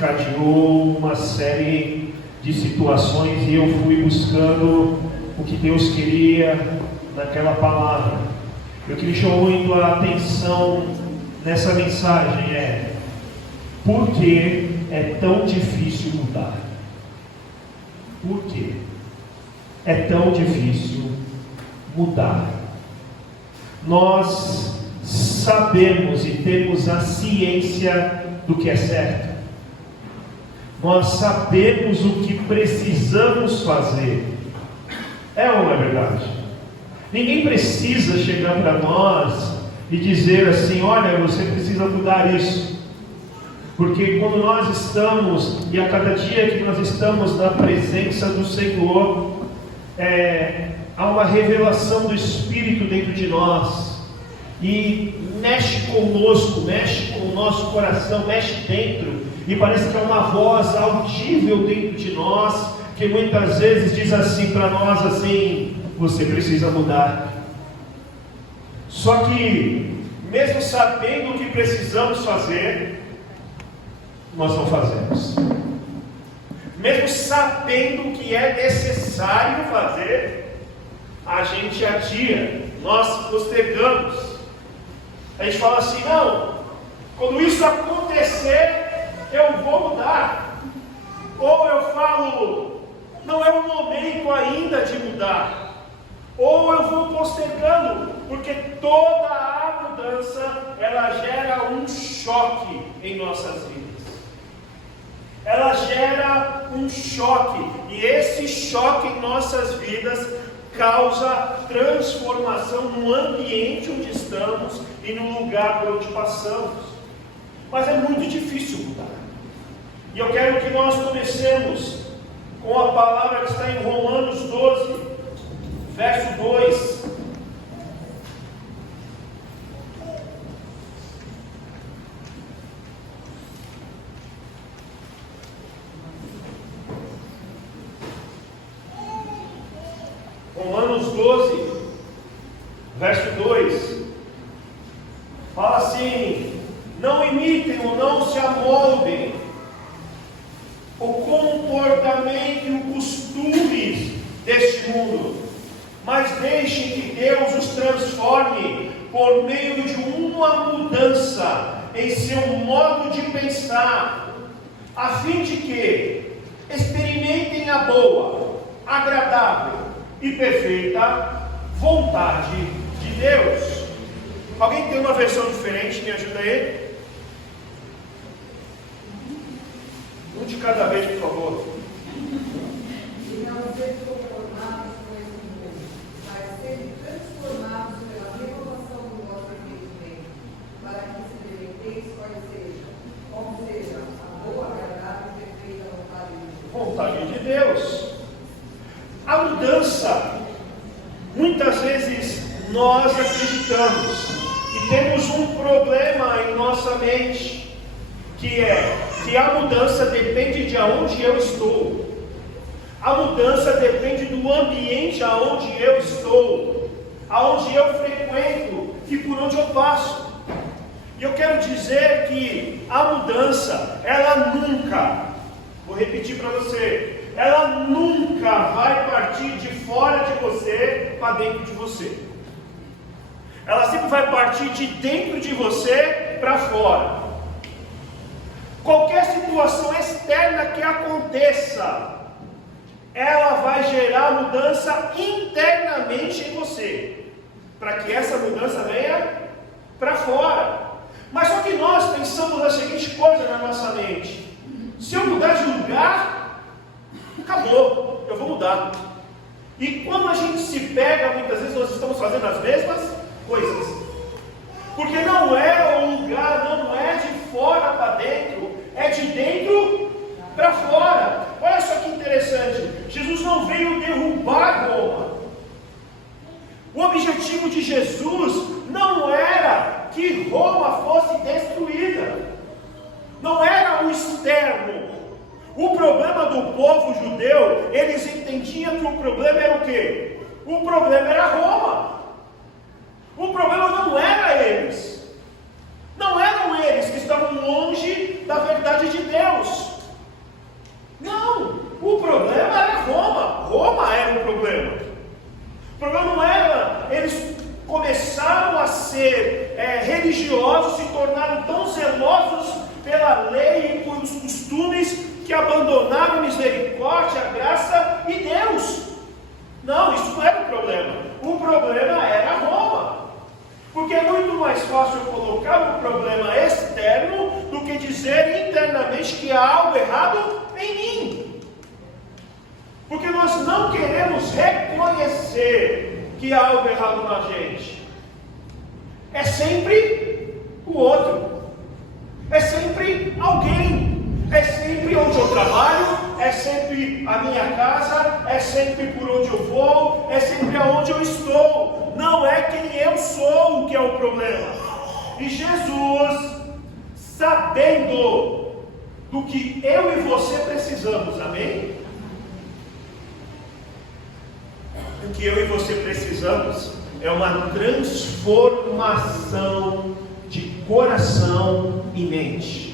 desencadeou uma série de situações e eu fui buscando o que Deus queria naquela palavra. O que me chamou muito a atenção nessa mensagem é: por que é tão difícil mudar? Por que é tão difícil mudar? Nós sabemos e temos a ciência do que é certo. Nós sabemos o que precisamos fazer. É ou não é verdade? Ninguém precisa chegar para nós e dizer assim: olha, você precisa mudar isso. Porque quando nós estamos, e a cada dia que nós estamos na presença do Senhor, há uma revelação do Espírito dentro de nós, e mexe conosco, mexe com o nosso coração, mexe dentro, e parece que é uma voz audível dentro de nós, que muitas vezes diz assim para nós assim: você precisa mudar. Só que, mesmo sabendo o que precisamos fazer, nós não fazemos. Mesmo sabendo o que é necessário fazer, a gente adia, nós postergamos. A gente fala assim: não, quando isso acontecer, eu vou mudar. Ou eu falo: não é o momento ainda de mudar. Ou eu vou postergando, porque toda a mudança, ela gera um choque em nossas vidas. Ela gera um choque, e esse choque em nossas vidas causa transformação no ambiente onde estamos e no lugar por onde passamos. Mas é muito difícil mudar. E eu quero que nós comecemos com a palavra que está em Romanos 12, verso 2. Romanos 12, verso 2, fala assim: não imitem ou não se amoldem o comportamento e o costumes deste mundo, mas deixem que Deus os transforme por meio de uma mudança em seu modo de pensar, a fim de que experimentem a boa, agradável e perfeita vontade de Deus. Alguém tem uma versão diferente? Me ajuda aí? Um de cada vez, por favor. E não ser conformados com esse mundo, mas serem transformados pela renovação do vosso entendimento, para que experimenteis qual seja a boa, agradável e perfeita vontade de Deus. Vontade de Deus. A mudança, muitas vezes nós acreditamos e temos um problema em nossa mente, que é que a mudança depende de aonde eu estou. A mudança depende do ambiente aonde eu estou, aonde eu frequento e por onde eu passo. E eu quero dizer que a mudança, ela nunca, vou repetir para você, ela nunca vai partir de fora de você para dentro de você. Ela sempre vai partir de dentro de você para fora. Qualquer situação externa que aconteça, ela vai gerar mudança internamente em você, para que essa mudança venha para fora. Mas só que nós pensamos a seguinte coisa na nossa mente: se eu mudar de lugar, acabou, eu vou mudar. E quando a gente se pega, muitas vezes nós estamos fazendo as mesmas coisas. Porque não é o lugar, não é de fora para dentro, é de dentro para fora. Olha só que interessante, Jesus não veio derrubar Roma. O objetivo de Jesus não era que Roma fosse destruída, não era o externo. O problema do povo judeu, eles entendiam que o problema era o quê? O problema era Roma. O problema não era eles. Não eram eles que estavam longe da verdade de Deus. ser religiosos se tornaram tão zelosos pela lei e pelos costumes que abandonaram a misericórdia, a graça e Deus. Não, isso não era o problema. O problema era Roma. Porque é muito mais fácil colocar um problema externo do que dizer internamente que há algo errado em mim. Porque nós não queremos reconhecer que há algo errado na gente. É sempre o outro. É sempre alguém. É sempre onde eu trabalho, é sempre a minha casa, é sempre por onde eu vou, é sempre aonde eu estou. Não é quem eu sou o que é o problema. E Jesus, sabendo do que eu e você precisamos, amém? O que eu e você precisamos é uma transformação de coração e mente.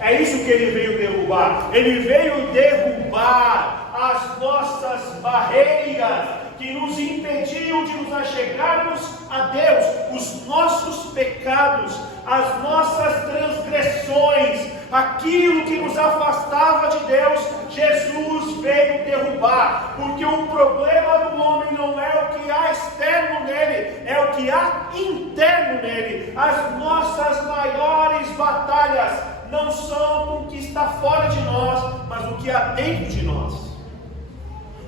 É isso que ele veio derrubar. Ele veio derrubar as nossas barreiras que nos impediam de nos achegarmos a Deus, os nossos pecados, as nossas transgressões, aquilo que nos afastava de Deus. Jesus veio derrubar, porque o problema do homem não é o que há externo nele, é o que há interno nele. As nossas maiores batalhas não são o que está fora de nós, mas o que há dentro de nós.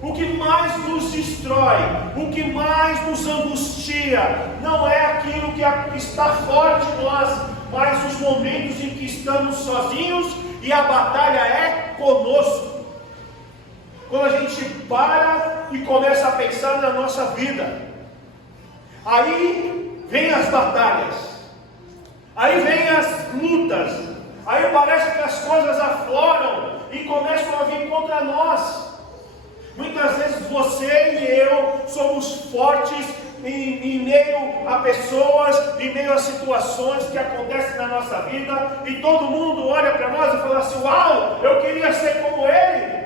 O que mais nos destrói, o que mais nos angustia, não é aquilo que está fora de nós, mas os momentos em que estamos sozinhos e a batalha é conosco. Quando a gente para e começa a pensar na nossa vida, aí vem as batalhas, aí vem as lutas, aí parece que as coisas afloram e começam a vir contra nós. Muitas vezes você e eu somos fortes em meio a pessoas, em meio a situações que acontecem na nossa vida, e todo mundo olha para nós e fala assim: uau, eu queria ser como ele,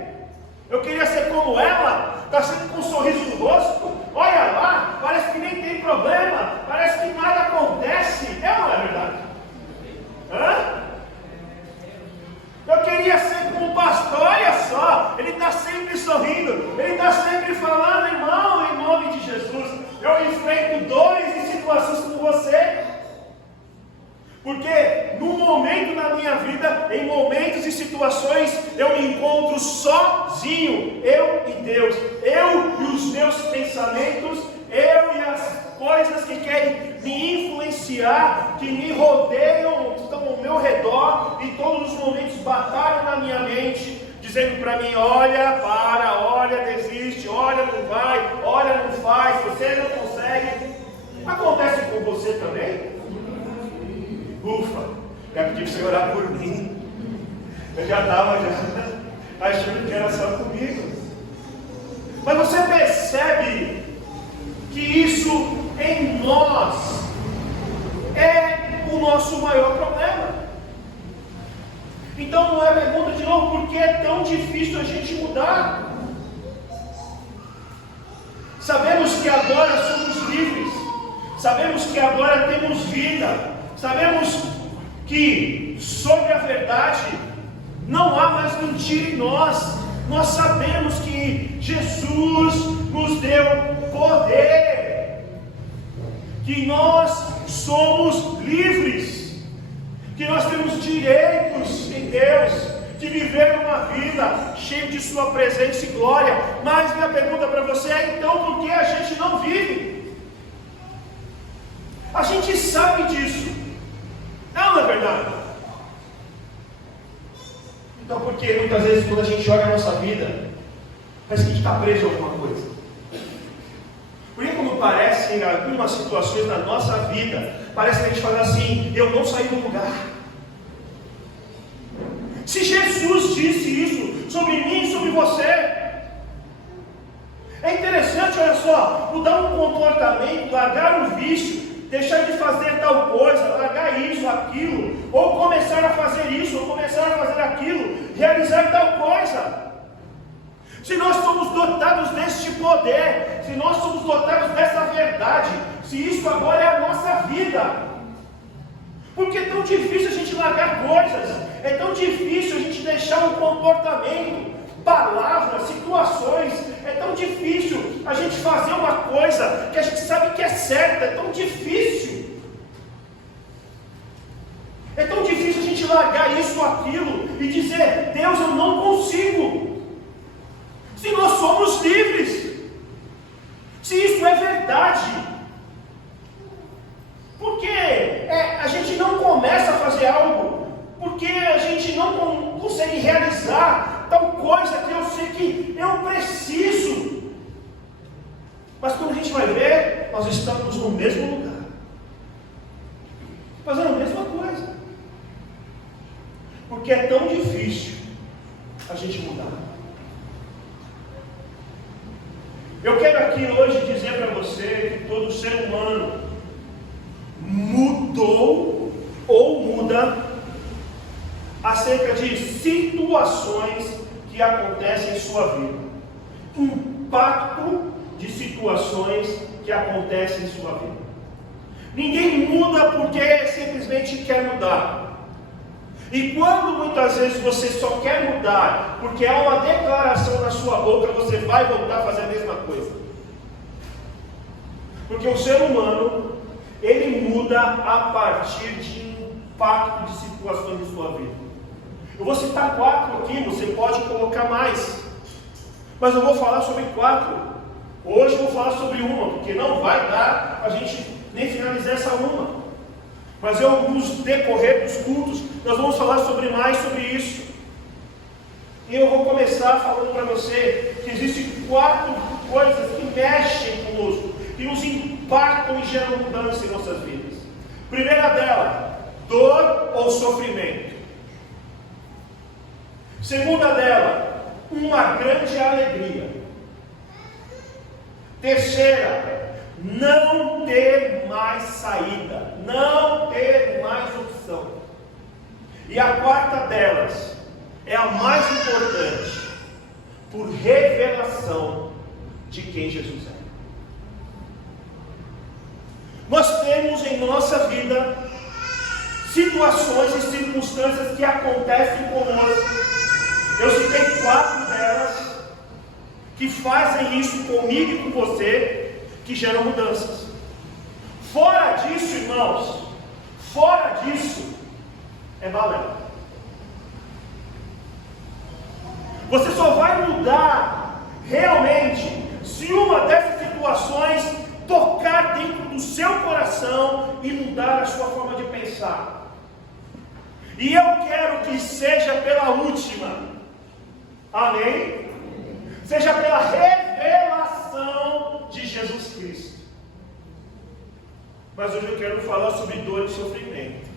eu queria ser como ela, está sempre com um sorriso no rosto, olha lá, parece que nem tem problema, parece que nada acontece. É ou não é verdade? Eu queria ser como o pastor, olha só, ele está sempre sorrindo, ele está sempre falando: irmão, em nome de Jesus, eu enfrento dores e situações com você, porque no momento da minha vida, em momentos e situações, eu me encontro sozinho, eu e Deus, eu e os meus pensamentos, eu e as coisas que querem me influenciar, que me rodeiam, estão ao meu redor, e todos os momentos batalham na minha mente, dizendo para mim: olha, para, olha, desiste, olha, não vai, olha, não faz, você não consegue. Acontece com você também? Ufa, já pedi para você orar por mim. Eu já estava achando que era só comigo. Mas você percebe que isso em nós é o nosso maior problema. Então não é pergunta de novo: por que é tão difícil a gente mudar? Sabemos que agora somos livres, sabemos que agora temos vida, sabemos que sobre a verdade não há mais mentira em nós. Nós sabemos que Jesus nos deu poder, que nós somos livres, que nós temos direitos em Deus, de viver uma vida cheia de sua presença e glória. Mas minha pergunta para você é: então por que a gente não vive? A gente sabe disso, não é verdade? Então por que muitas vezes quando a gente olha a nossa vida, parece que a gente está preso a alguma coisa? Porque como parece em algumas situações na nossa vida, parece que a gente fala assim: eu não saí do lugar. Se Jesus disse isso sobre mim e sobre você, é interessante, olha só, mudar um comportamento, largar um vício, deixar de fazer tal coisa, largar isso, aquilo, ou começar a fazer isso, ou começar a fazer aquilo, realizar tal coisa. Se nós somos dotados deste poder, se nós somos dotados dessa verdade, se isso agora é a nossa vida. Porque é tão difícil a gente largar coisas, é tão difícil a gente deixar um comportamento, palavras, situações, é tão difícil a gente fazer uma coisa que a gente sabe que é certa, é tão difícil. É tão difícil a gente largar isso ou aquilo e dizer: Deus, eu não consigo. Se nós somos livres, se isso é verdade, por que a gente não começa a fazer algo? Porque a gente não consegue realizar tal coisa que eu sei que eu preciso. Mas quando a gente vai ver, nós estamos no mesmo lugar, fazendo a mesma coisa. Porque é tão difícil a gente mudar. Eu quero aqui hoje dizer para você que todo ser humano mudou ou muda acerca de situações que acontecem em sua vida. Impacto de situações que acontecem em sua vida. Ninguém muda porque simplesmente quer mudar. E quando muitas vezes você só quer mudar porque há uma declaração na sua boca, você vai voltar a fazer a mesma coisa. Porque o ser humano, ele muda a partir de impacto de situações de sua vida. Eu vou citar 4 aqui, você pode colocar mais, mas eu vou falar sobre 4. Hoje eu vou falar sobre uma, porque não vai dar a gente nem finalizar essa uma. Mas nos decorrer dos cultos, nós vamos falar mais sobre isso. E eu vou começar falando para você que existem 4 coisas que mexem conosco, que nos impactam e geram mudança em nossas vidas. Primeira dela, dor ou sofrimento. Segunda dela, uma grande alegria. Terceira, não ter mais saída, não ter mais opção. E a quarta delas é a mais importante, por revelação de quem Jesus é. Nós temos em nossa vida situações e circunstâncias que acontecem conosco. Eu citei 4 delas que fazem isso comigo e com você, que geram mudanças. Fora disso, irmãos, fora disso, é balela. Você só vai mudar realmente se uma dessas situações tocar dentro do seu coração e mudar a sua forma de pensar. E eu quero que seja pela última. Amém? Seja pela revelação de Jesus Cristo. Mas hoje eu quero falar sobre dor e sofrimento.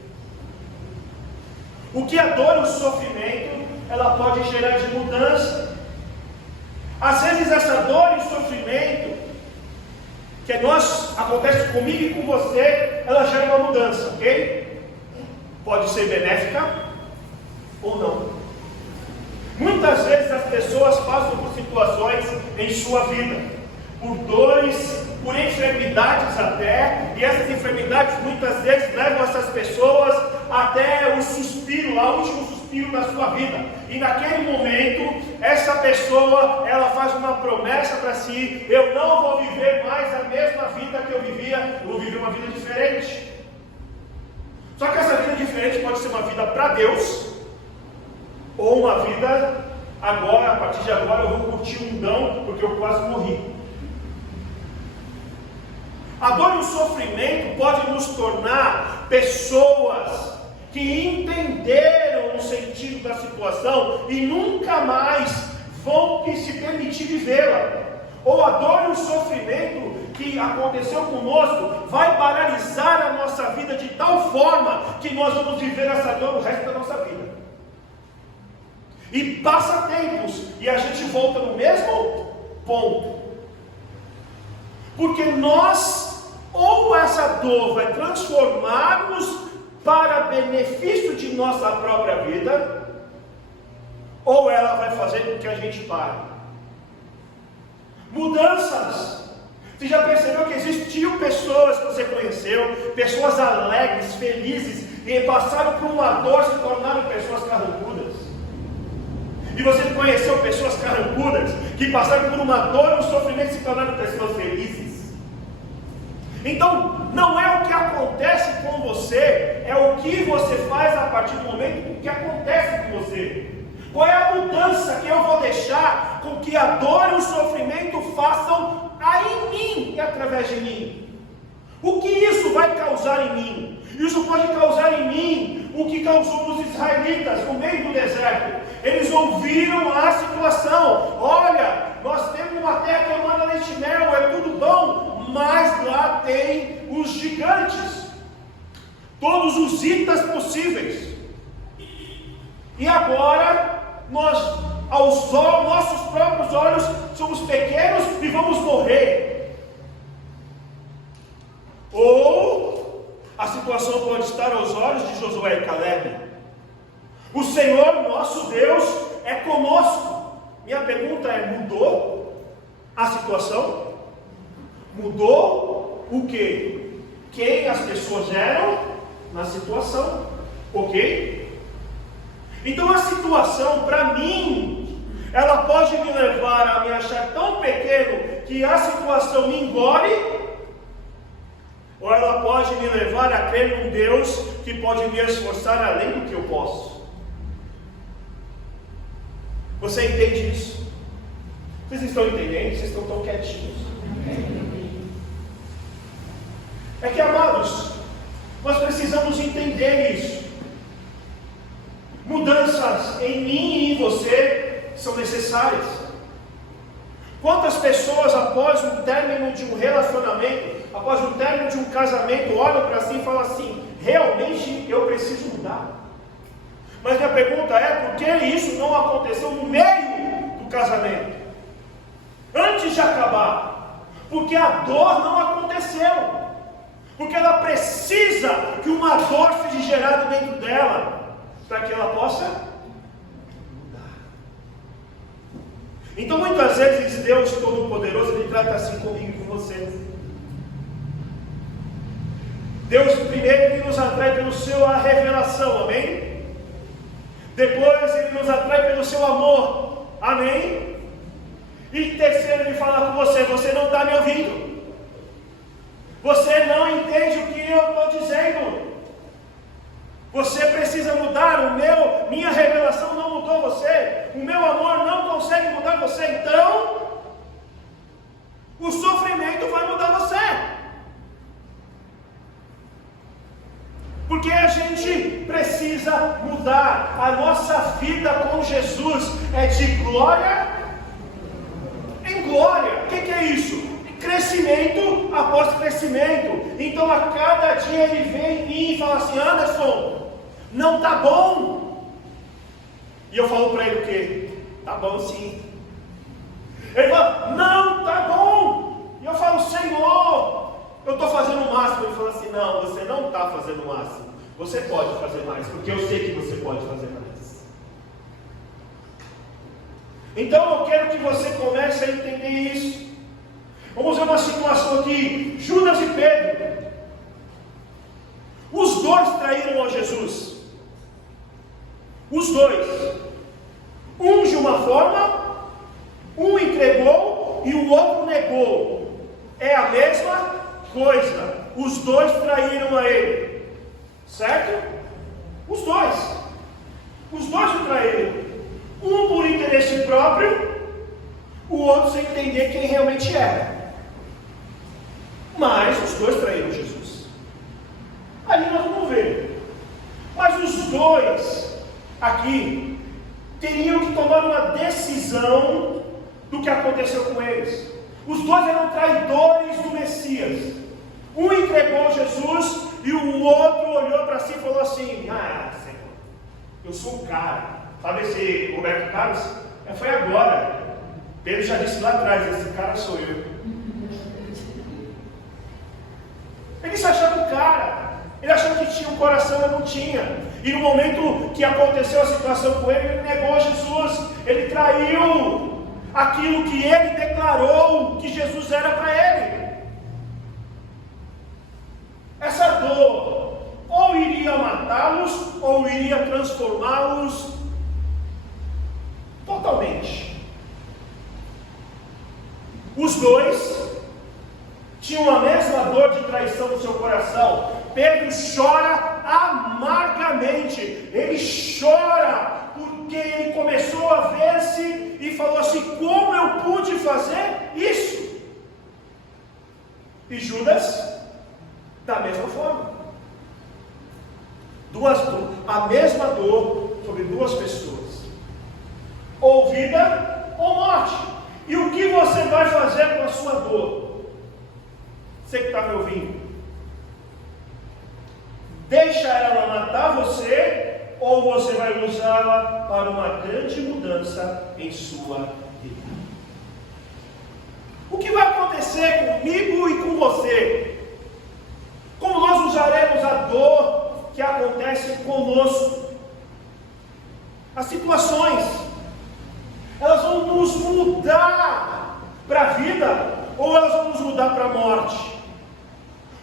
O que a dor e o sofrimento, ela pode gerar de mudança. Às vezes essa dor e sofrimento, que acontece comigo e com você, ela gera uma mudança, ok? Pode ser benéfica ou não. Muitas vezes as pessoas passam por situações em sua vida, por dores, por enfermidades até, e essas enfermidades muitas vezes levam essas pessoas até o suspiro, o último suspiro da sua vida. E naquele momento, essa pessoa, ela faz uma promessa para si: eu não vou viver mais a mesma vida que eu vivia, eu vou viver uma vida diferente. Só que essa vida diferente pode ser uma vida para Deus, ou uma vida agora, a partir de agora eu vou curtir o mundão porque eu quase morri. A dor e o sofrimento podem nos tornar pessoas que entenderam o sentido da situação e nunca mais vão se permitir vivê-la. Ou a dor e o sofrimento que aconteceu conosco vai paralisar a nossa vida de tal forma que nós vamos viver essa dor o resto da nossa vida. E passa tempos e a gente volta no mesmo ponto. Porque ou essa dor vai transformar-nos para benefício de nossa própria vida, ou ela vai fazer com que a gente pare. Mudanças Você já percebeu que existiam pessoas que você conheceu, pessoas alegres, felizes, e passaram por uma dor, se tornaram pessoas carrancudas? E você conheceu pessoas carrancudas, que passaram por uma dor e um sofrimento e se tornaram pessoas felizes? Então, não é o que acontece com você, é o que você faz a partir do momento que acontece com você. Qual é a mudança que eu vou deixar com que a dor e o sofrimento façam em mim e através de mim? O que isso vai causar em mim? Isso pode causar em mim o que causou nos israelitas no meio do deserto. Eles ouviram a situação: olha, nós temos uma terra que emana leite e mel, é tudo bom, mas lá tem os gigantes, todos os itas possíveis. E agora nós, aos nossos próprios olhos, somos pequenos e vamos morrer. Ou a situação pode estar aos olhos de Josué e Caleb: o Senhor nosso Deus é conosco. Minha pergunta é: mudou a situação? Mudou o quê? Quem as pessoas eram na situação, ok? Então a situação, para mim, ela pode me levar a me achar tão pequeno que a situação me engole, ou ela pode me levar a crer num Deus que pode me esforçar além do que eu posso. Você entende isso? Vocês estão entendendo? Vocês estão tão quietinhos. É que, amados, nós precisamos entender isso. Mudanças em mim e em você são necessárias. Quantas pessoas, após um término de um relacionamento, após um término de um casamento, olham para si e falam assim: realmente eu preciso mudar? Mas minha pergunta é: por que isso não aconteceu no meio do casamento? Antes de acabar? Porque a dor não aconteceu. Porque ela precisa que uma dor seja gerada dentro dela, para que ela possa mudar. Então muitas vezes Deus Todo-Poderoso, Ele trata assim comigo e com você. Deus primeiro Ele nos atrai pelo seu revelação, amém? Depois Ele nos atrai pelo seu amor, amém? E terceiro Ele fala com você: você não está me ouvindo, você não entende o que eu estou dizendo. Você precisa mudar. Minha revelação não mudou você. O meu amor não consegue mudar você. Então, o sofrimento vai mudar você. Porque a gente precisa mudar. A nossa vida com Jesus é de glória em glória. O que é isso? Crescimento após crescimento. Então a cada dia Ele vem em mim e fala assim: Anderson, não está bom. E eu falo para ele o quê? Tá bom sim. Ele fala: não está bom. E eu falo: Senhor, eu estou fazendo o máximo. Ele fala assim: não, você não está fazendo o máximo. Você pode fazer mais, porque eu sei que você pode fazer mais. Então eu quero que você comece a entender isso. Vamos ver uma situação aqui: Judas e Pedro. Os dois traíram a Jesus. Os dois. Um de uma forma, um entregou e o outro negou. É a mesma coisa. Os dois traíram a Ele. Certo? Os dois. Os dois o traíram. Um por interesse próprio, o outro sem entender quem realmente era. Mas os dois traíram Jesus. Ali nós vamos ver. Mas os dois aqui teriam que tomar uma decisão do que aconteceu com eles. Os dois eram traidores do Messias. Um entregou Jesus e o outro olhou para si e falou assim: ah, Senhor, eu sou o cara. Sabe esse Roberto Carlos? Foi agora. Pedro já disse lá atrás: esse cara sou eu. Ele se achava o cara. Ele achava que tinha um coração, mas não tinha. E no momento que aconteceu a situação com ele, ele negou Jesus. Ele traiu aquilo que ele declarou que Jesus era para ele. essa dor ou iria matá-los ou iria transformá-los totalmente. Os dois tinham a mesma dor de traição no seu coração. Pedro chora amargamente. Ele chora porque ele começou a ver-se e falou assim: como eu pude fazer isso? E Judas, da mesma forma. A mesma dor sobre duas pessoas, ou vida ou morte. E o que você vai fazer com a sua dor? Você que está me ouvindo, deixa ela matar você, ou você vai usá-la para uma grande mudança em sua vida? O que vai acontecer comigo e com você? Como nós usaremos a dor que acontece conosco? As situações, elas vão nos mudar para a vida, ou elas vão nos mudar para a morte?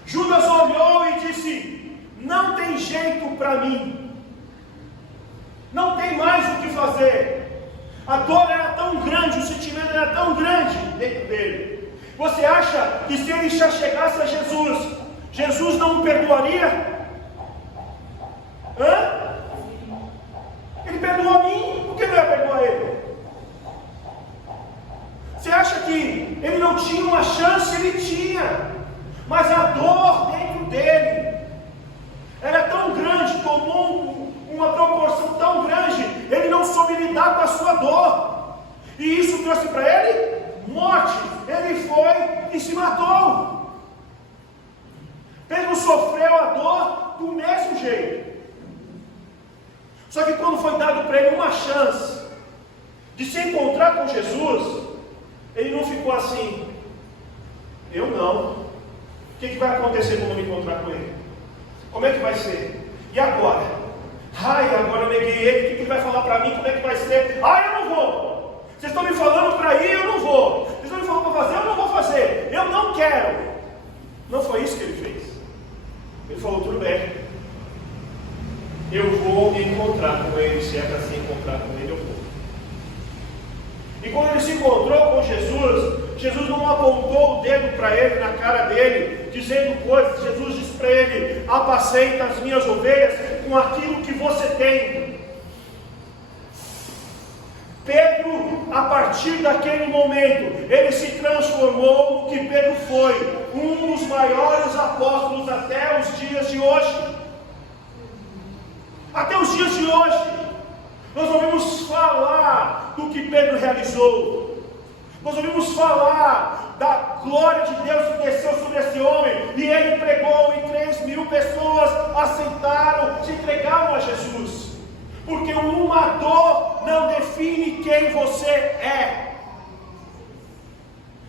Judas olhou e disse: não tem jeito para mim, não tem mais o que fazer. A dor era tão grande, o sentimento era tão grande dentro dele. Você acha que se ele já chegasse a Jesus, Jesus não o perdoaria? Ele perdoou a mim, por que não ia perdoar ele? Você acha que ele não tinha uma chance? Ele tinha, mas a dor dentro dele era tão grande, tomou uma proporção tão grande, ele não soube lidar com a sua dor, e isso trouxe para ele morte. Ele foi e se matou. Pedro sofreu a dor do mesmo jeito. Só que quando foi dado para ele uma chance de se encontrar com Jesus, ele não ficou assim: eu não. O que vai acontecer quando eu me encontrar com ele? Como é que vai ser? E agora? Agora eu neguei ele, o que ele vai falar para mim? Como é que vai ser? Eu não vou. Vocês estão me falando para ir, eu não vou. Vocês estão me falando para fazer, eu não vou fazer. Eu não quero. Não foi isso que ele fez. Ele falou: tudo bem, eu vou me encontrar com ele. Se é para se encontrar com ele, eu vou. E quando ele se encontrou com Jesus, Jesus não apontou o dedo para ele, na cara dele, dizendo coisas. Jesus disse para ele: apacenta as minhas ovelhas com aquilo que você tem. Pedro, a partir daquele momento, ele se transformou no que Pedro foi, um dos maiores apóstolos até os dias de hoje. Até os dias de hoje, nós ouvimos falar do que Pedro realizou. Nós ouvimos falar da glória de Deus que desceu sobre esse homem, e ele pregou e 3.000 pessoas aceitaram, se entregaram a Jesus. Porque uma dor não define quem você é.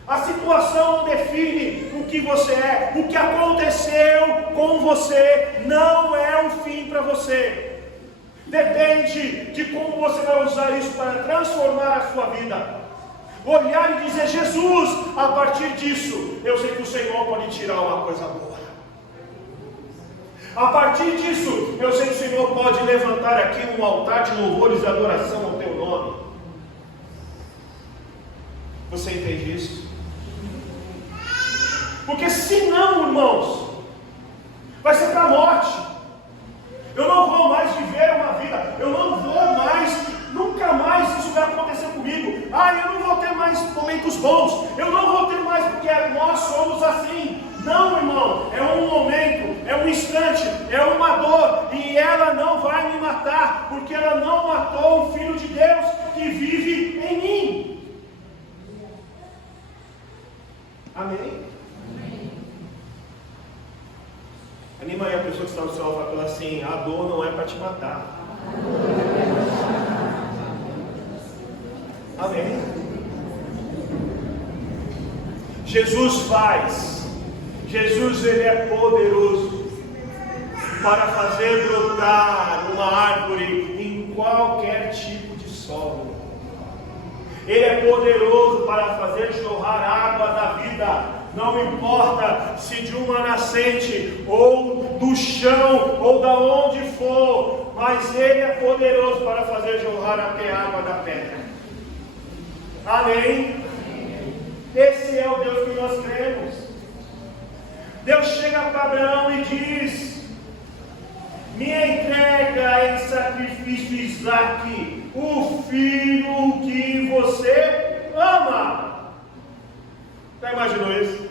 A situação não define o que você é. O que aconteceu com você não é um fim para você. Depende de como você vai usar isso para transformar a sua vida. Olhar e dizer: Jesus, a partir disso, eu sei que o Senhor pode tirar uma coisa boa. A partir disso, eu sei que o Senhor pode levantar aqui um altar de louvores e adoração ao teu nome. Você entende isso? Porque senão, irmãos, vai ser para a morte. Eu não vou mais viver uma vida, eu não vou mais, nunca mais isso vai acontecer comigo. Eu não vou ter mais momentos bons, eu não vou ter mais, porque nós somos assim. Não, irmão, é um momento, é um instante, é uma dor, e ela não vai me matar, porque ela não matou o Filho de Deus que vive em mim. Amém? Anima aí a pessoa que está no céu e fala assim: a dor não é para te matar. Amém? Jesus faz. Jesus, ele é poderoso para fazer brotar uma árvore em qualquer tipo de solo. Ele é poderoso para fazer jorrar água da vida não importa se de uma nascente, ou do chão, ou da onde for, mas Ele é poderoso para fazer jorrar até a água da pedra. Amém? Esse é o Deus que nós cremos. Deus chega para Abraão e diz: me entrega em sacrifício Isaque, o filho que você ama. Já imaginou isso?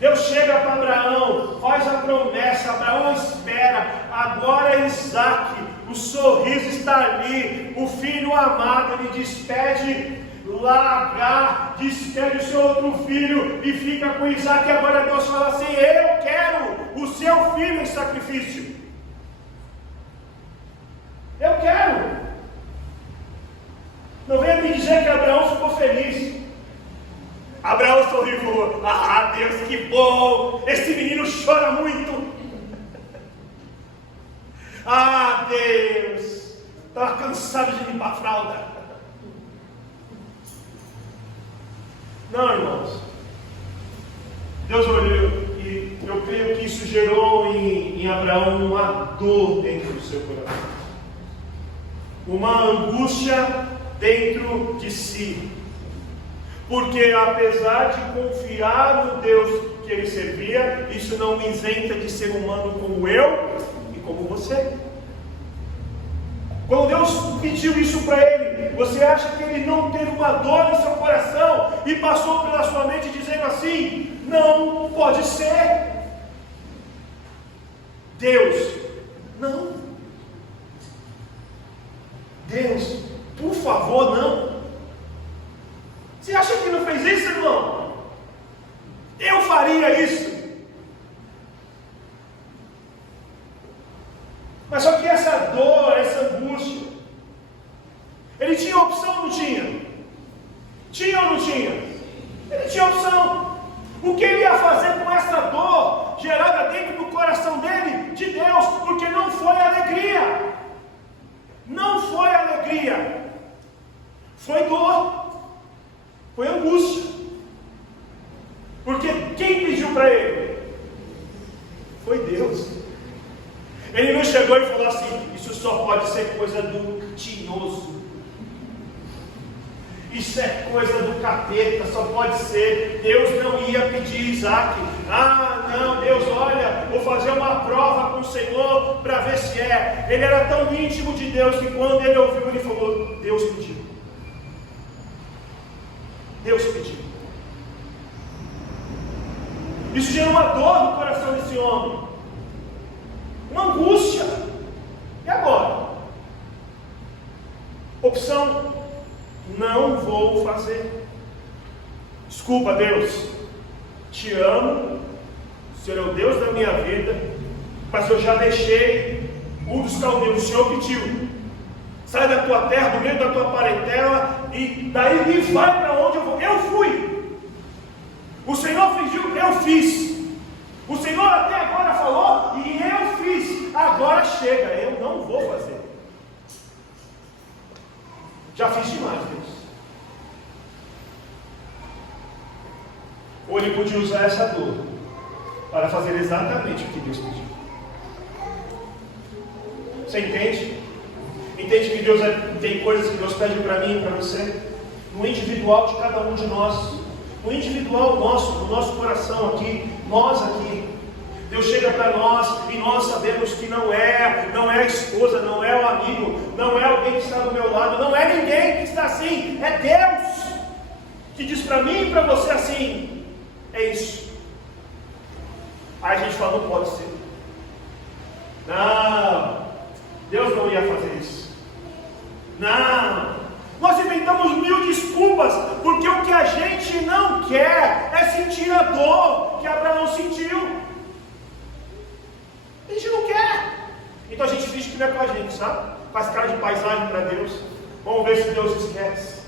Deus chega para Abraão, faz a promessa, Abraão espera, agora é Isaque, o sorriso está ali, o filho amado, ele despede Agar, despede o seu outro filho e fica com Isaque. E agora Deus fala assim: eu quero o seu filho em sacrifício. Eu quero. Não venha me dizer que Abraão ficou feliz. Abraão sorriu e falou: ah, Deus, que bom, esse menino chora muito. Ah, Deus, estava cansado de limpar a fralda. Não, irmãos, Deus olhou e eu creio que isso gerou em Abraão uma dor dentro do seu coração, uma angústia dentro de si, porque apesar de confiar no Deus que ele servia, isso não me isenta de ser humano como eu e como você. Quando Deus pediu isso para ele, você acha que ele não teve uma dor em seu coração e passou pela sua mente dizendo assim: não pode ser? Deus, não. Deus, por favor, não. Você acha que não fez isso, irmão? Eu faria isso. Mas só que essa dor, essa angústia, ele tinha opção ou não tinha? Tinha ou não tinha? Ele tinha opção. O que ele ia fazer com essa dor gerada dentro do coração dele? De Deus, porque não foi alegria. Não foi alegria. Foi dor. Foi angústia. Porque quem pediu para ele? Foi Deus. Ele não chegou e falou assim: isso só pode ser coisa do tinhoso, isso é coisa do capeta, só pode ser. Deus não ia pedir Isaque. Ah, não, Deus, olha, vou fazer uma prova com o Senhor para ver se é. Ele era tão íntimo de Deus que quando ele ouviu, ele falou: Deus pediu. Deus pediu. Isso gerou uma dor no coração desse homem, uma angústia. E agora? Opção: não vou fazer. Desculpa, Deus, te amo, o Senhor é o Deus da minha vida, mas eu já deixei o dos caldeus. O Senhor pediu: sai da tua terra, do meio da tua parentela, e daí e vai para onde eu vou. Eu fui. O Senhor pediu, eu fiz. O Senhor até agora falou e eu fiz. Agora chega, eu não vou fazer. Já fiz demais, Deus. Ou ele podia usar essa dor para fazer exatamente o que Deus pediu. Você entende? Entende que Deus tem coisas que Deus pede para mim e para você? No individual de cada um de nós. No individual nosso, no nosso coração aqui, nós aqui. Deus chega para nós e nós sabemos que não é a esposa, não é o amigo, não é alguém que está do meu lado, não é ninguém que está assim, é Deus que diz para mim e para você assim: é isso. Aí a gente fala: não pode ser. Não, Deus não ia fazer isso. Não. Nós inventamos 1000 desculpas, porque o que a gente não quer é sentir a dor que Abraão sentiu. A gente não quer. Então a gente finge que não é com a gente, sabe? Faz cara de paisagem para Deus. Vamos ver se Deus esquece.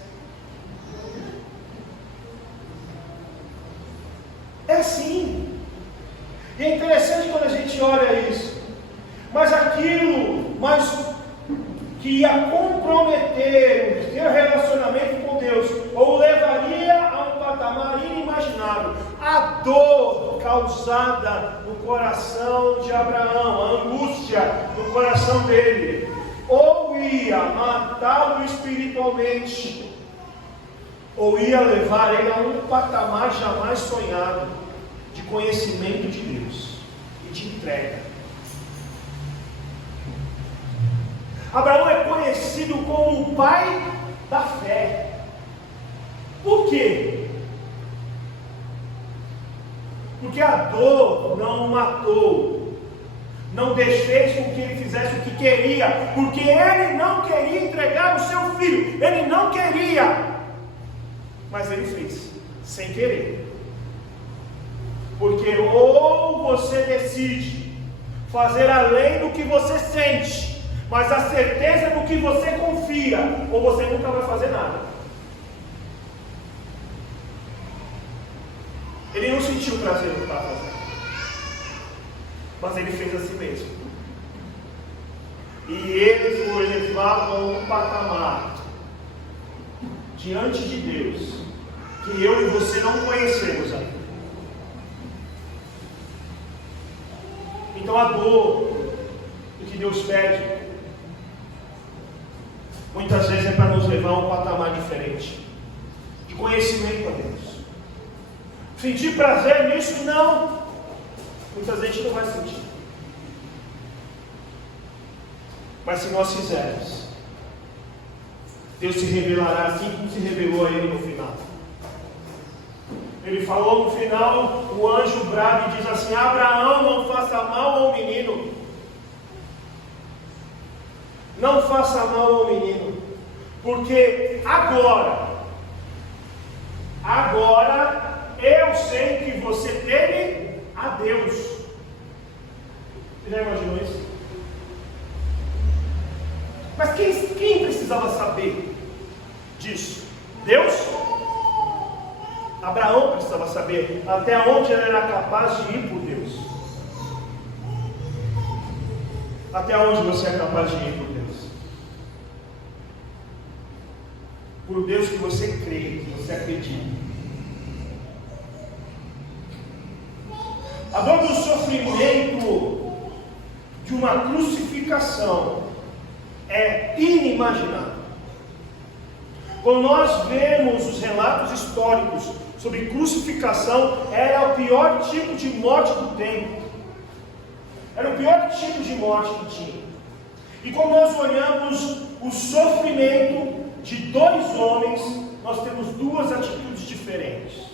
É assim. E é interessante quando a gente olha isso. Mas aquilo, que ia comprometer o seu relacionamento com Deus, ou levaria a um patamar patamar inimaginável. A dor causada no coração de Abraão, a angústia no coração dele, ou ia matá-lo espiritualmente, ou ia levar ele a um patamar jamais sonhado de conhecimento de Deus e de entrega. Abraão é conhecido como o pai da fé. Por quê? Porque a dor não o matou, não desfez com que ele fizesse o que queria, porque ele não queria entregar o seu filho, ele não queria, mas ele fez, sem querer. Porque ou você decide fazer além do que você sente, mas a certeza do que você confia, ou você nunca vai fazer nada. Ele não sentiu prazer no que estava fazendo, mas ele fez a si mesmo. E ele foi levado a um patamar diante de Deus que eu e você não conhecemos ainda. Então a dor do que Deus pede muitas vezes é para nos levar a um patamar diferente de conhecimento a Deus. Sentir prazer nisso? Não. Muitas vezes a gente não vai sentir. Mas se nós fizermos, Deus se revelará assim como se revelou a ele no final. Ele falou no final, o anjo brava e diz assim: Abraão, não faça mal ao menino. Não faça mal ao menino. Porque agora eu sei que você teme a Deus. Você já imaginou isso? Mas quem precisava saber disso? Deus? Abraão precisava saber até onde ele era capaz de ir por Deus. Até onde você é capaz de ir por Deus? Por Deus que você crê, que você acredita. A dor do sofrimento de uma crucificação é inimaginável. Quando nós vemos os relatos históricos sobre crucificação, era o pior tipo de morte do tempo. Era o pior tipo de morte que tinha. E quando nós olhamos o sofrimento de dois homens, nós temos duas atitudes diferentes.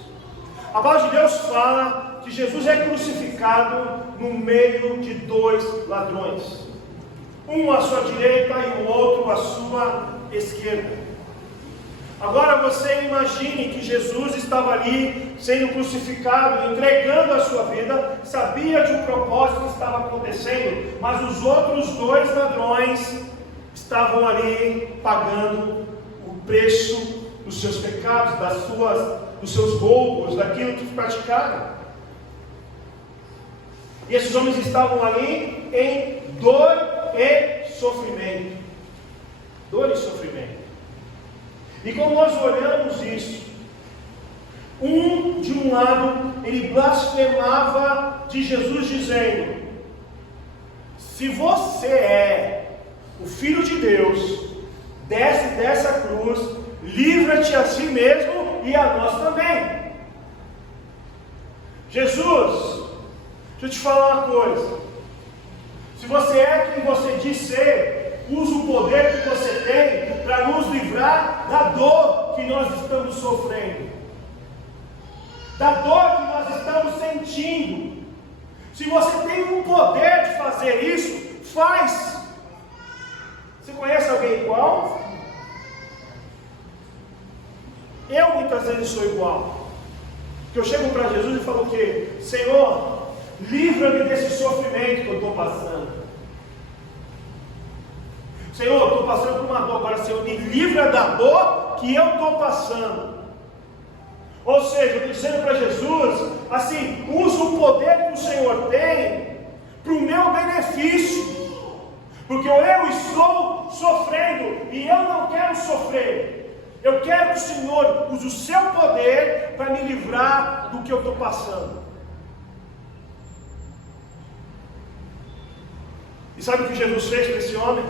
A palavra de Deus fala que Jesus é crucificado no meio de dois ladrões, um à sua direita e o outro à sua esquerda. Agora você imagine que Jesus estava ali sendo crucificado, entregando a sua vida, sabia de um propósito que estava acontecendo, mas os outros dois ladrões estavam ali pagando o preço dos seus pecados, dos seus roubos, daquilo que praticaram. E esses homens estavam ali em dor e sofrimento. Dor e sofrimento. E quando nós olhamos isso, de um lado, ele blasfemava de Jesus, dizendo: se você é o Filho de Deus, desce dessa cruz, livra-te a si mesmo e a nós também. Jesus, deixa eu te falar uma coisa: se você é quem você diz ser, use o poder que você tem para nos livrar da dor que nós estamos sofrendo, da dor que nós estamos sentindo. Se você tem um poder de fazer isso, faz. Você conhece alguém igual? Eu muitas vezes sou igual. Que eu chego para Jesus e falo o quê? Senhor, livra-me desse sofrimento que eu estou passando. Senhor, eu estou passando por uma dor. Agora, Senhor, me livra da dor que eu estou passando. Ou seja, eu estou dizendo para Jesus, assim, usa o poder que o Senhor tem para o meu benefício. Porque eu estou sofrendo e eu não quero sofrer. Eu quero que o Senhor use o seu poder para me livrar do que eu estou passando. E sabe o que Jesus fez para esse homem?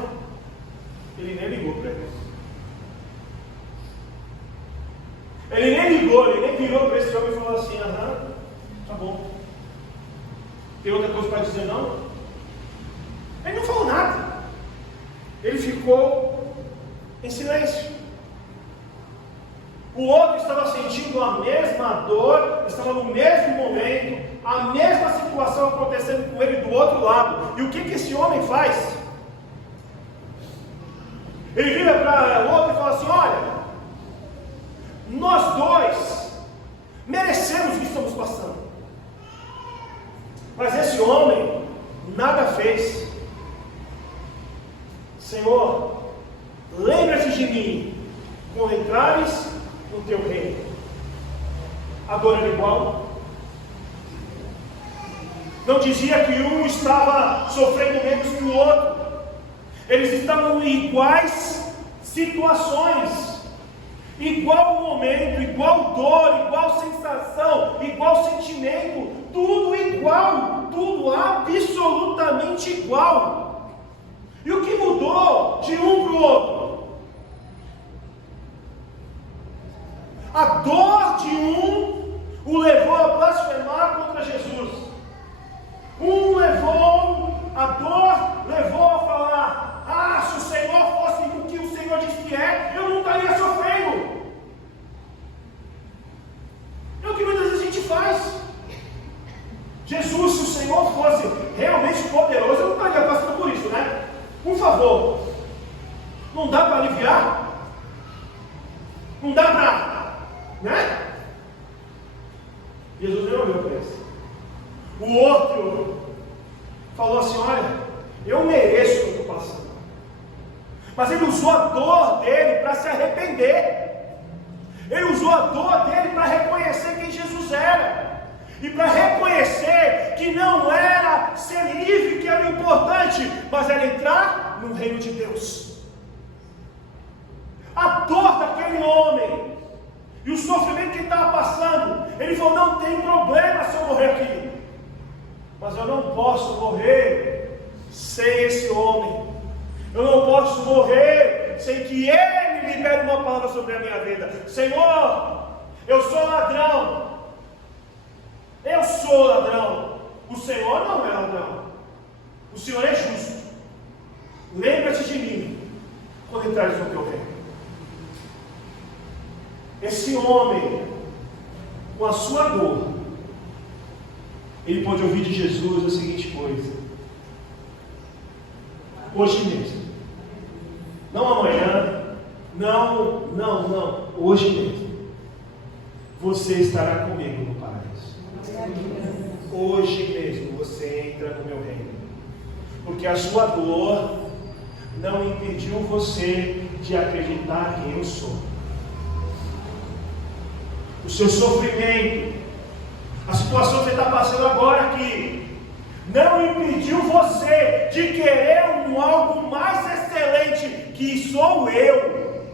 Ele nem ligou para ele. Ele nem ligou, ele nem virou para esse homem e falou assim: aham, tá bom. Tem outra coisa para dizer não? Ele não falou nada. Ele ficou em silêncio. O outro estava sentindo a mesma dor, estava no mesmo momento, a mesma situação acontecendo com ele do outro lado. E o que esse homem faz? Ele vira para o outro e fala assim: olha, nós dois merecemos o que estamos passando. Mas esse homem nada fez. Senhor, lembra-te de mim quando entrares no teu reino. A dor era igual. Não dizia que um estava sofrendo menos que o outro. Eles estavam em iguais situações, igual momento, igual dor, igual sensação, igual sentimento, tudo igual, tudo absolutamente igual. E o que mudou de um para o outro? A dor de um o levou a blasfemar contra Jesus. A dor levou a falar: ah, se o Senhor fosse o que o Senhor diz que é, eu não estaria sofrendo. É o que muitas vezes a gente faz. Jesus, se o Senhor fosse realmente poderoso, eu não estaria passando por isso, né? Por favor, não dá para aliviar? Não dá para, né? Jesus nem olhou para isso. O outro falou assim: olha, eu mereço o que eu estou passando. Mas ele usou a dor dele para se arrepender. Ele usou a dor dele para reconhecer quem Jesus era. E para reconhecer que não era ser livre que era o importante, mas era entrar no reino de Deus. A dor daquele homem e o sofrimento que ele estava passando, ele falou: não tem problema se eu morrer aqui, mas eu não posso morrer sem esse homem. Eu não posso morrer sem que ele libere uma palavra sobre a minha vida. Senhor, eu sou ladrão. Eu sou ladrão. O Senhor não é ladrão. O Senhor é justo. Lembra-te de mim quando entrares no teu reino. Esse homem, com a sua dor, ele pode ouvir de Jesus a seguinte coisa: hoje mesmo, não amanhã, não, hoje mesmo, você estará comigo no paraíso. Hoje mesmo você entra no meu reino, porque a sua dor não impediu você de acreditar quem eu sou. O seu sofrimento, a situação que você está passando agora aqui, não impediu você de querer algo mais excelente, que sou eu.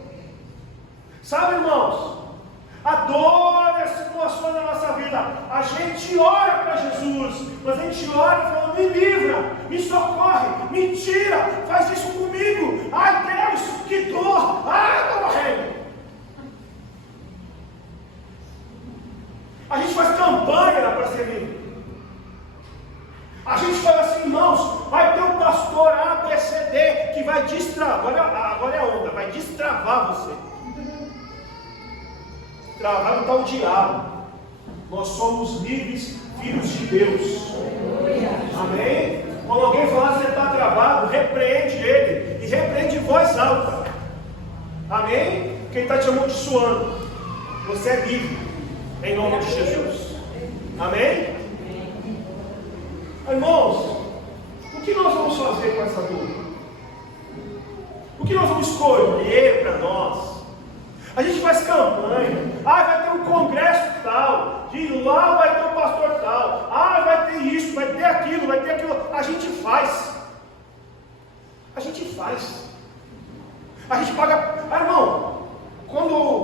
Sabe, irmãos, a dor e as situações da nossa vida, a gente ora para Jesus, mas a gente ora e fala: me livra, me socorre, me tira, faz isso comigo. Ai Deus, que dor, ai, estou morrendo. A gente faz campanha para ser livre. A gente fala assim: irmãos, vai ter um pastor ABCD que vai destravar, agora é a onda, vai destravar você. Travado está o diabo. Nós somos livres, filhos de Deus. Amém? Quando alguém falar que você está travado, repreende ele. E repreende em voz alta. Amém? Quem está te amaldiçoando, você é livre, em nome de Jesus. Amém? Irmãos, o que nós vamos fazer com essa dor? O que nós vamos escolher para nós? A gente faz campanha. Vai ter um congresso tal, e lá vai ter um pastor tal. Vai ter isso, vai ter aquilo, vai ter aquilo. A gente faz. A gente paga. Irmão, quando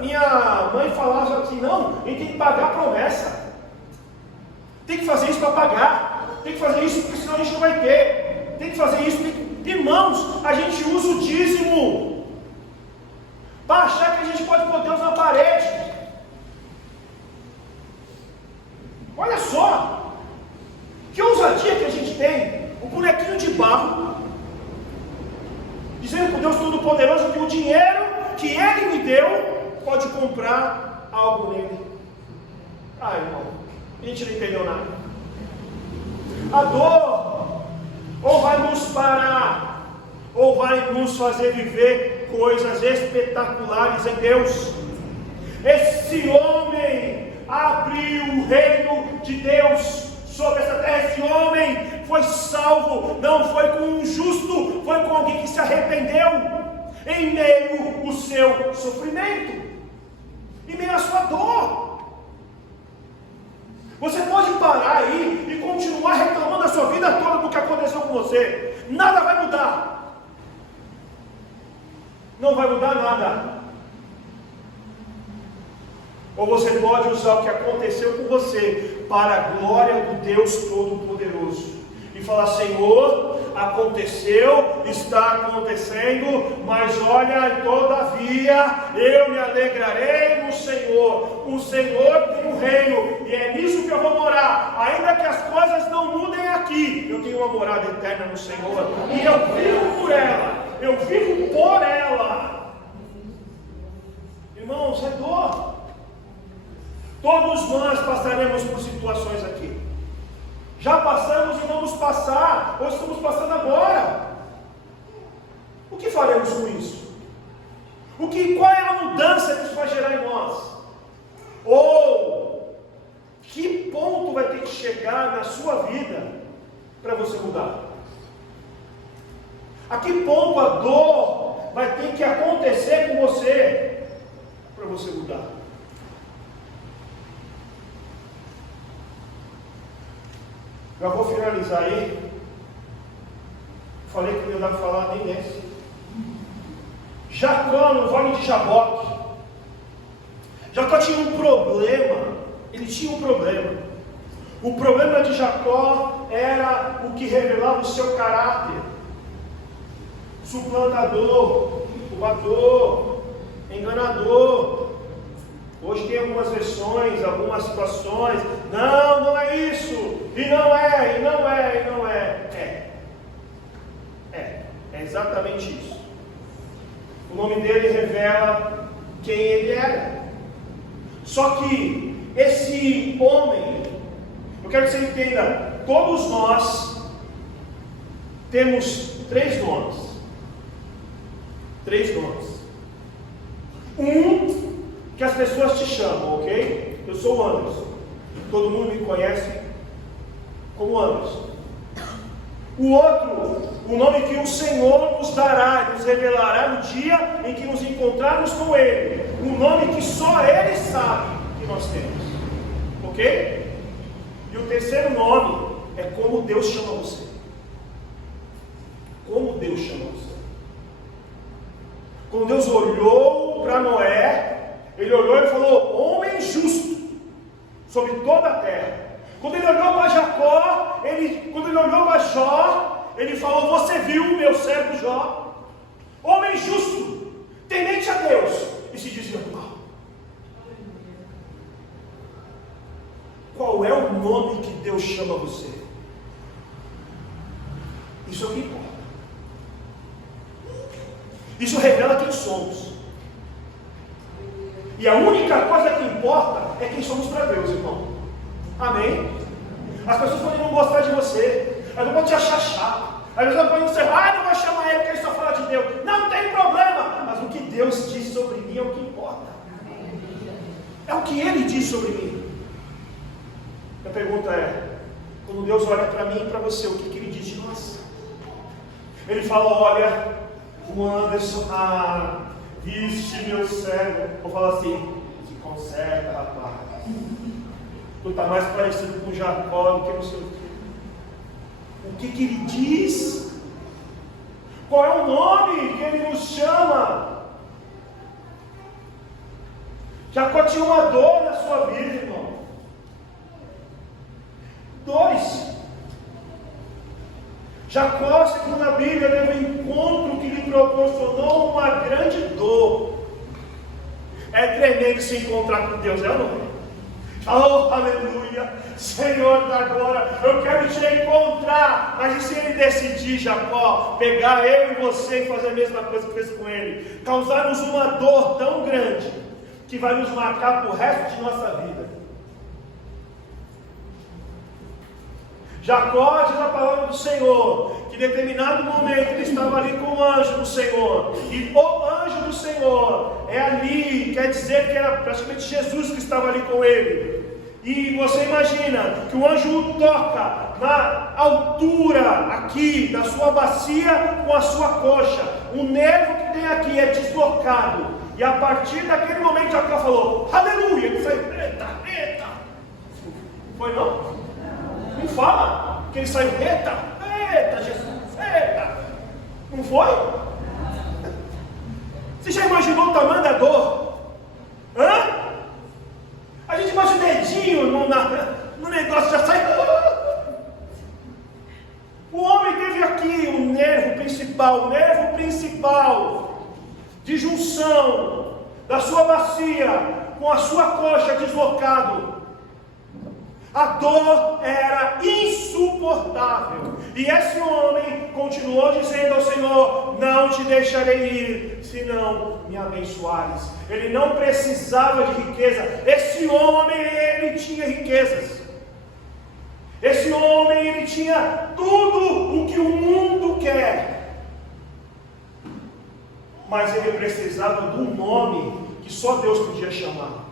Minha mãe falava assim, não, a gente tem que pagar a promessa. Tem que fazer isso para pagar. Tem que fazer isso porque senão a gente não vai ter. Tem que fazer isso. Irmãos, a gente usa o dízimo para achar que a gente pode pôr Deus na parede. Olha só, que ousadia que a gente tem. O bonequinho de barro, dizendo para o Deus Todo-Poderoso que o dinheiro que Ele me deu pode comprar algo nele. Ah, irmão, a gente não entendeu nada. A dor ou vai nos parar, ou vai nos fazer viver coisas espetaculares em Deus. Esse homem abriu o reino de Deus sobre essa terra. Esse homem foi salvo, não foi com um justo, foi com alguém que se arrependeu em meio ao seu sofrimento, em meio à sua dor. Você pode parar aí e continuar reclamando a sua vida toda do que aconteceu com você. Nada vai mudar. Não vai mudar nada. Ou você pode usar o que aconteceu com você para a glória do Deus Todo-Poderoso. E falar, Senhor, aconteceu, está acontecendo, mas olha, todavia, eu me alegrarei no Senhor. O Senhor tem um reino, e é nisso que eu vou morar. Ainda que as coisas não mudem aqui, eu tenho uma morada eterna no Senhor. E eu vivo por ela, eu vivo por ela. Irmãos, é dor. Todos nós passaremos por situações aqui. Já passamos e vamos passar, ou estamos passando agora. O que faremos com isso? Qual é a mudança que isso vai gerar em nós? Ou que ponto vai ter que chegar na sua vida para você mudar? A que ponto a dor vai ter que acontecer com você para você mudar? Já vou finalizar aí. Falei que não ia dar para falar nem nesse. Jacó no vale de Jaboque. Jacó tinha um problema. Ele tinha um problema. O problema de Jacó era o que revelava o seu caráter. Suplantador, roubador, enganador. Hoje tem algumas versões, algumas situações. Não é isso. E não é. É exatamente isso. O nome dele revela quem ele era. Só que esse homem, eu quero que você entenda, todos nós temos 3 nomes. 3 nomes. Um que as pessoas te chamam, ok? Eu sou o Anderson. Todo mundo me conhece como Anderson. O outro, o nome que o Senhor nos dará, nos revelará no dia em que nos encontrarmos com Ele. Um nome que só Ele sabe que nós temos. Ok? E o terceiro nome é como Deus chama você. Como Deus chama você. Quando Deus olhou para Noé, Ele olhou e falou, homem justo sobre toda a terra. Quando Ele olhou para Jacó, quando Ele olhou para Jó, Ele falou, você viu o meu servo Jó? Homem justo, temente a Deus e se desvirtuou. Qual é o nome que Deus chama você? Isso é o que importa. Isso revela quem somos. E a única coisa que importa é quem somos para Deus, irmão. Amém? As pessoas podem não gostar de você, elas podem te achar chato, às vezes elas podem dizer, não vai chamar ele porque ele só fala de Deus. Não tem problema, mas o que Deus diz sobre mim é o que importa. É o que Ele diz sobre mim. A pergunta é, quando Deus olha para mim e para você, o que Ele diz de nós? Ele fala, olha, o Anderson, viste meu servo. Vou falar assim, se conserta, rapaz. Tu está mais parecido com Jacó do que no seu filho. O que Ele diz? Qual é o nome que Ele nos chama? Jacó tinha uma dor na sua vida, irmão. Dores. Jacó, segundo a Bíblia, teve um encontro que lhe proporcionou uma grande dor. É tremendo se encontrar com Deus, é ou não é? Oh, aleluia! Senhor, agora eu quero te encontrar. Mas e se ele decidir, Jacó, pegar eu e você e fazer a mesma coisa que fez com ele? Causar-nos uma dor tão grande que vai nos marcar para o resto de nossa vida. Jacó, diz a palavra do Senhor, que em determinado momento ele estava ali com o anjo do Senhor, e o anjo do Senhor é ali, quer dizer que era praticamente Jesus que estava ali com ele. E você imagina que o anjo o toca na altura aqui da sua bacia com a sua coxa, o nervo que tem aqui é deslocado, e a partir daquele momento Jacó falou, aleluia, ele saiu, eita, eita, não foi não? Não fala que ele saiu, eita, eita, Jesus, eita. Não foi? Você já imaginou o tamanho da dor? Hã? A gente bate o dedinho no negócio, já sai. O homem teve aqui o nervo principal de junção da sua bacia com a sua coxa deslocado. A dor era insuportável. E esse homem continuou dizendo ao Senhor, não te deixarei ir, senão me abençoares. Ele não precisava de riqueza. Esse homem, ele tinha riquezas. Esse homem, ele tinha tudo o que o mundo quer. Mas ele precisava de um nome que só Deus podia chamar.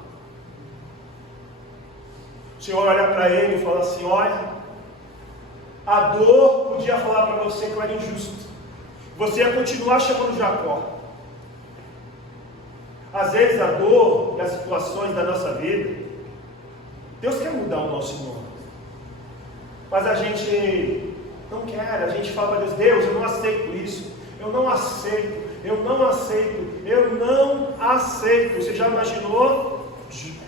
O Senhor olha para ele e fala assim, olha, a dor podia falar para você que eu era injusto. Você ia continuar chamando Jacó. Às vezes a dor e as situações da nossa vida, Deus quer mudar o nosso nome. Mas a gente não quer, a gente fala para Deus, Deus, eu não aceito isso. Eu não aceito. Você já imaginou?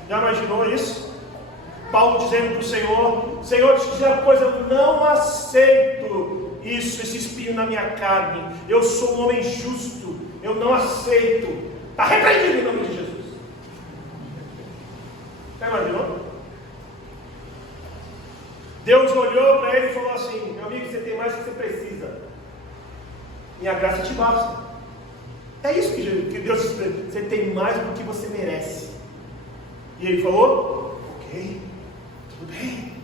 Já imaginou isso? Paulo dizendo para o Senhor, Senhor, te dizer uma coisa, eu não aceito isso, esse espinho na minha carne. Eu sou um homem justo, eu não aceito. Está repreendido em nome de Jesus. Já imaginou? Deus olhou para ele e falou assim, meu amigo, você tem mais do que você precisa. Minha graça te basta. É isso que Deus diz para ele. Você tem mais do que você merece. E ele falou, ok. Tudo bem.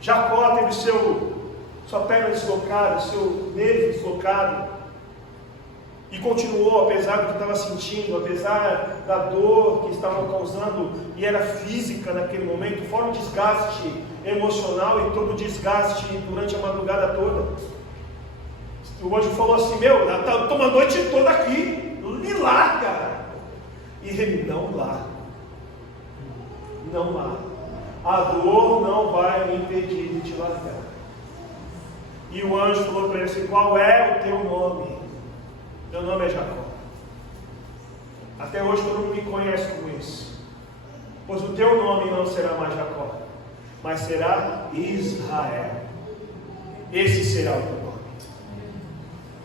Jacó teve sua perna deslocada, seu nervo deslocado, e continuou, apesar do que estava sentindo, apesar da dor que estavam causando, e era física naquele momento, fora o desgaste emocional e todo o desgaste durante a madrugada toda. O anjo falou assim, estou uma noite toda aqui, me larga. E ele, não larga. Não larga. A dor não vai me impedir de te largar. E o anjo falou para ele assim, qual é o teu nome? Meu nome é Jacó. Até hoje todo mundo me conhece como isso. Pois o teu nome não será mais Jacó, mas será Israel. Esse será o teu nome.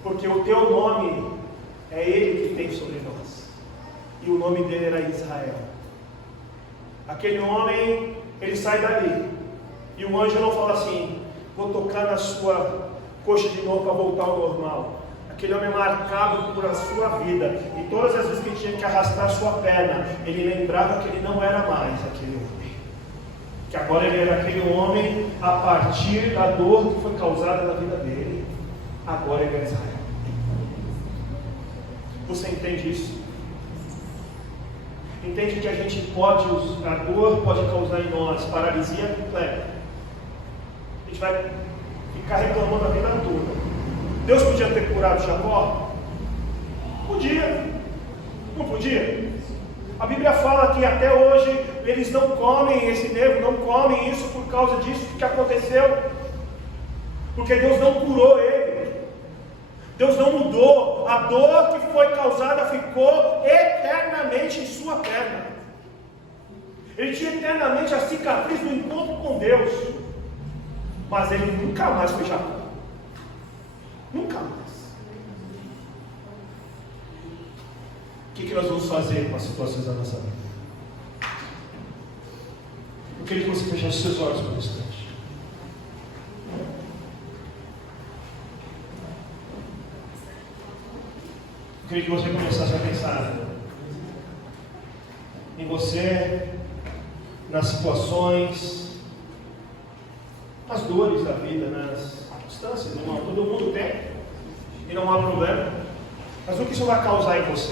Porque o teu nome é Ele que tem sobre nós. E o nome dele era Israel. Aquele homem, ele sai dali. E o anjo não fala assim, vou tocar na sua coxa de novo para voltar ao normal. Aquele homem é marcado por a sua vida. E todas as vezes que ele tinha que arrastar a sua perna, ele lembrava que ele não era mais aquele homem. Que agora ele era aquele homem a partir da dor que foi causada na vida dele. Agora ele é Israel. Você entende isso? Entende que a gente a dor pode causar em nós paralisia completa. A gente vai ficar reclamando a vida toda. Deus podia ter curado Jacó? Podia. Não podia? A Bíblia fala que até hoje eles não comem esse nervo, não comem isso por causa disso que aconteceu. Porque Deus não curou ele. Deus não mudou. A dor que foi causada ficou eternamente em sua perna. Ele tinha eternamente a cicatriz do encontro com Deus. Mas ele nunca mais foi Jacó. Nunca mais. O que nós vamos fazer com as situações da nossa vida? Eu queria que você fechasse seus olhos por um instante. Eu queria que você começasse a pensar em você, nas situações, nas dores da vida, nas circunstâncias, irmão. Todo mundo tem, e não há problema. Mas o que isso vai causar em você?